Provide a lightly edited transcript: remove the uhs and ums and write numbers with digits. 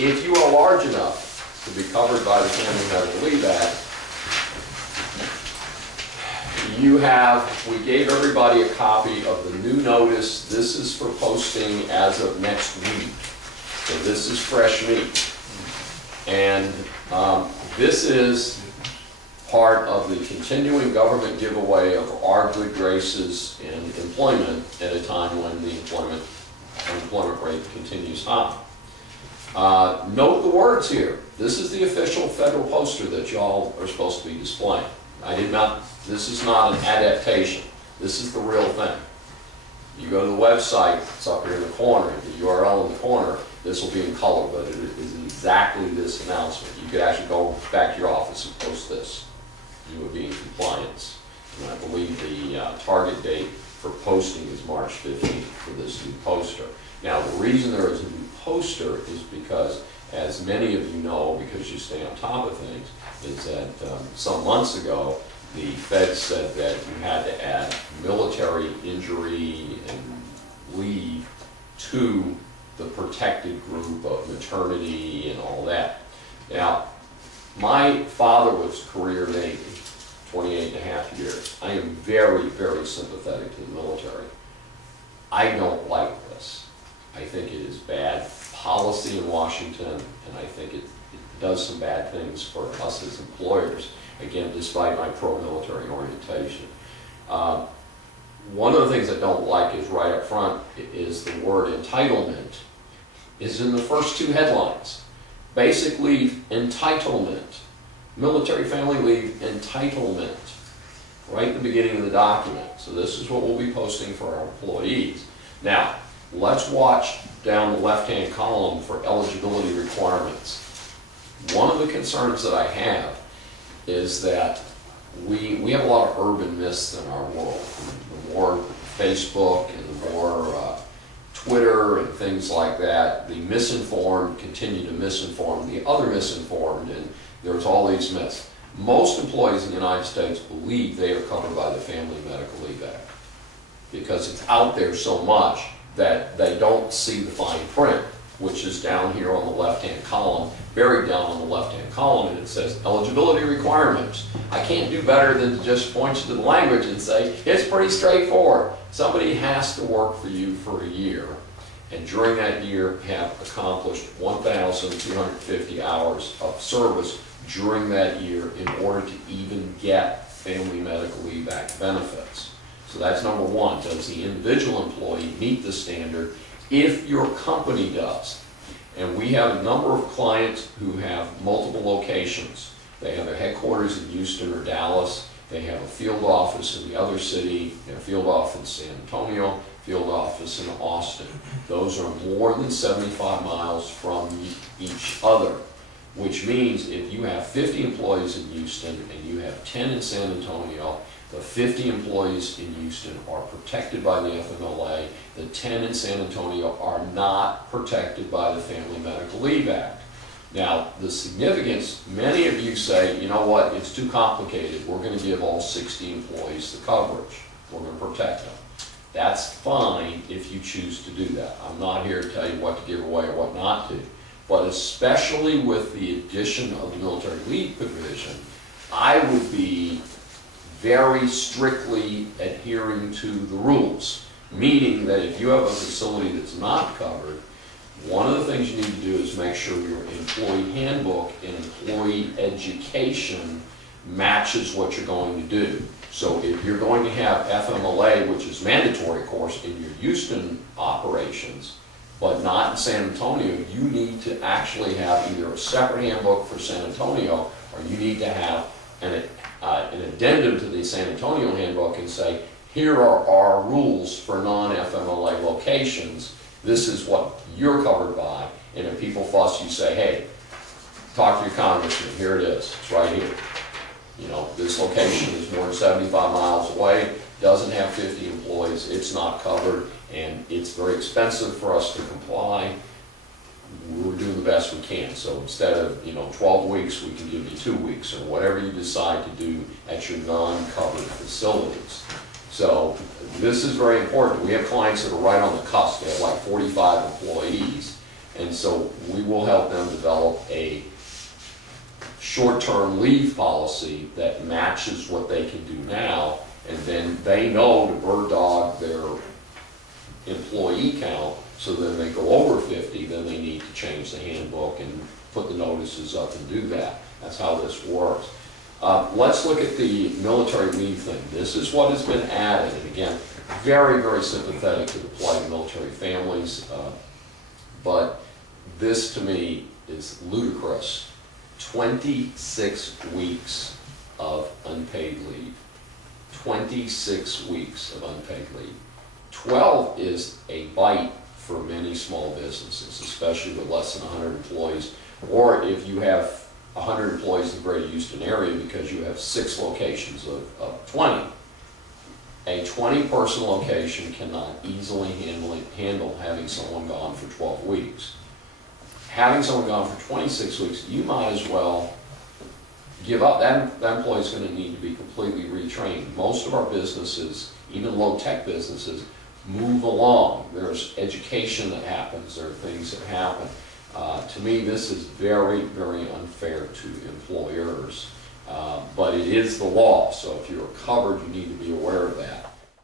If you are large enough to be covered by the Family Medical Leave Act, we gave everybody a copy of the new notice. This is for posting as of next week. So this is fresh meat. And this is part of the continuing government giveaway of our good graces in employment at a time when the unemployment rate continues high. Note the words here. This is the official federal poster that y'all are supposed to be displaying. This is not an adaptation. This is the real thing. You go to the website, it's up here in the corner, the URL in the corner, this will be in color, but it is exactly this announcement. You could actually go back to your office and post this. You would be in compliance. And I believe the target date for posting is March 15th for this new poster. Now, the reason there is a new poster is because, as many of you know, because you stay on top of things, is that some months ago, the Fed said that you had to add military injury and leave to the protected group of maternity and all that. Now, my father was career Navy, 28.5 years. I am very, very sympathetic to the military. I don't like this. I think it is bad policy in Washington, and I think it does some bad things for us as employers, again, despite my pro-military orientation. One of the things I don't like is right up front is the word entitlement is in the first two headlines. Basic leave entitlement. Military family leave entitlement. Right at the beginning of the document. So this is what we'll be posting for our employees. Now, let's watch down the left-hand column for eligibility requirements. One of the concerns that I have is that we have a lot of urban myths in our world. The more Facebook and the more Twitter and things like that, the misinformed continue to misinform the other misinformed, and there's all these myths. Most employees in the United States believe they are covered by the Family Medical Leave Act because it's out there so much that they don't see the fine print, which is down here on the left-hand column, buried down on the left-hand column, and it says eligibility requirements. I can't do better than to just point you to the language and say, it's pretty straightforward. Somebody has to work for you for a year, and during that year have accomplished 1,250 hours of service during that year in order to even get Family Medical Leave Act benefits. So that's number one. Does the individual employee meet the standard? If your company does, and we have a number of clients who have multiple locations. They have their headquarters in Houston or Dallas. They have a field office in the other city, a field office in San Antonio, field office in Austin. Those are more than 75 miles from each other, which means if you have 50 employees in Houston and you have 10 in San Antonio, the 50 employees in Houston are protected by the FMLA. The 10 in San Antonio are not protected by the Family Medical Leave Act. Now, the significance, many of you say, you know what, it's too complicated. We're going to give all 60 employees the coverage. We're going to protect them. That's fine if you choose to do that. I'm not here to tell you what to give away or what not to. But especially with the addition of the military leave provision, I would be very strictly adhering to the rules, meaning that if you have a facility that's not covered, one of the things you need to do is make sure your employee handbook and employee education matches what you're going to do. So if you're going to have FMLA, which is mandatory, of course, in your Houston operations, but not in San Antonio, you need to actually have either a separate handbook for San Antonio, or you need to have an addendum to the San Antonio handbook and say, here are our rules for non-FMLA locations. This is what you're covered by. And if people fuss, you say, hey, talk to your congressman. Here it is. It's right here. You know, this location is more than 75 miles away, doesn't have 50 employees, it's not covered, and it's very expensive for us to comply. We're doing the best we can. So instead of 12 weeks, we can give you 2 weeks, or whatever you decide to do at your non-covered facilities. So this is very important. We have clients that are right on the cusp. They have like 45 employees, And so we will help them develop a short-term leave policy that matches what they can do now, and then they know to bird dog their employee count, so then they go over 50, then they need to change the handbook and put the notices up and do that. That's how this works. Let's look at the military leave thing. This is what has been added, and again, very, very sympathetic to the plight of military families, but this to me is ludicrous. 26 weeks of unpaid leave. 26 weeks of unpaid leave. 12 is a bite for many small businesses, especially with less than 100 employees, or if you have 100 employees in the greater Houston area because you have 6 locations of 20. A 20-person location cannot easily handle having someone gone for 12 weeks. Having someone gone for 26 weeks, you might as well give up. That employee is going to need to be completely retrained. Most of our businesses, even low-tech businesses, move along. There's education that happens. There are things that happen. To me, this is very, very unfair to employers, but it is the law. So if you're covered, you need to be aware of that.